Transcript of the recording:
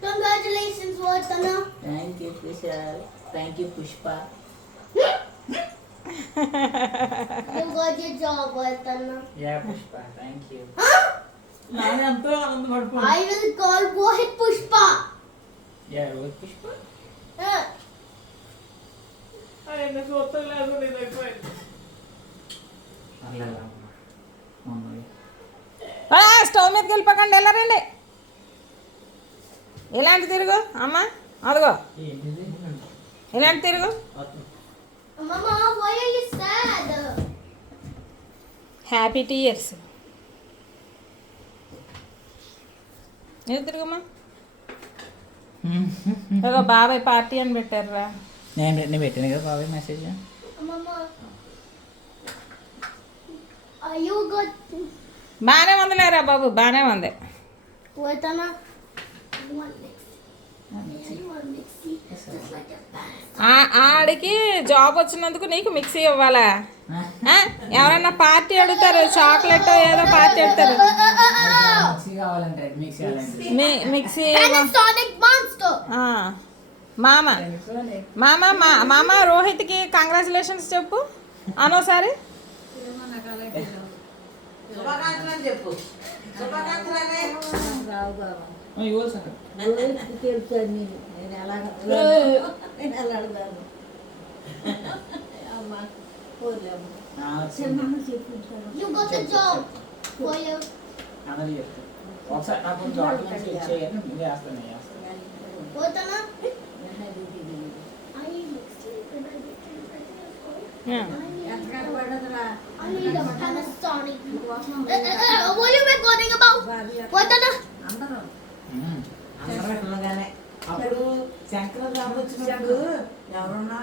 Congratulations, Vartana. Thank you, Kushal. Thank you, Pushpa. You got your job, Vartana. Yeah, Pushpa. Thank you. I will call Rohit Pushpa. Yeah, Rohit Pushpa. Uh, stove మీదకి వెళ్ళిపోకండి వెళ్ళారండి. ఇలాంటి తిరుగు అమ్మ, అదిగో ఇలాంటి తిరుగు. Mama, why are you sad? Happy tears. ఏం తిరుగుమా? ఇదిగో బాబాయ్ పార్టీ అని పెట్టారురా. నేను పెట్టాను కదా బాబాయ్ message. Mama, are you good? బాగానే ఉందిలేరా బాబు, బాగానే ఉంది. Vartana, you want mixie? Yeah, you want mixie? Just like a bad. ఆడికి జాబ్ వచ్చినందుకు నీకు మిక్సీ ఇవ్వాలా? ఎవరన్నా పార్టీ అడుగుతారు, చాక్లెట్ ఏదో పార్టీ అడుగుతారు. మిక్సీ కావాలంటే మిక్సీ. Panasonic Monster. మామ మామ మామ రోహిత్కి కంగ్రాచులేషన్స్ చెప్పు అనోసారి. చెప్పు You got the job. For you. ఒకసారి నాకు డాక్యుమెంట్స్ ఇచ్చేయని ముందే వేస్తాను. Vartana, I need mixie. Can I get you? I need a Panasonic. What are you recording about? Vartana. అప్పుడు శంకర వచ్చినప్పుడు ఎవరున్నా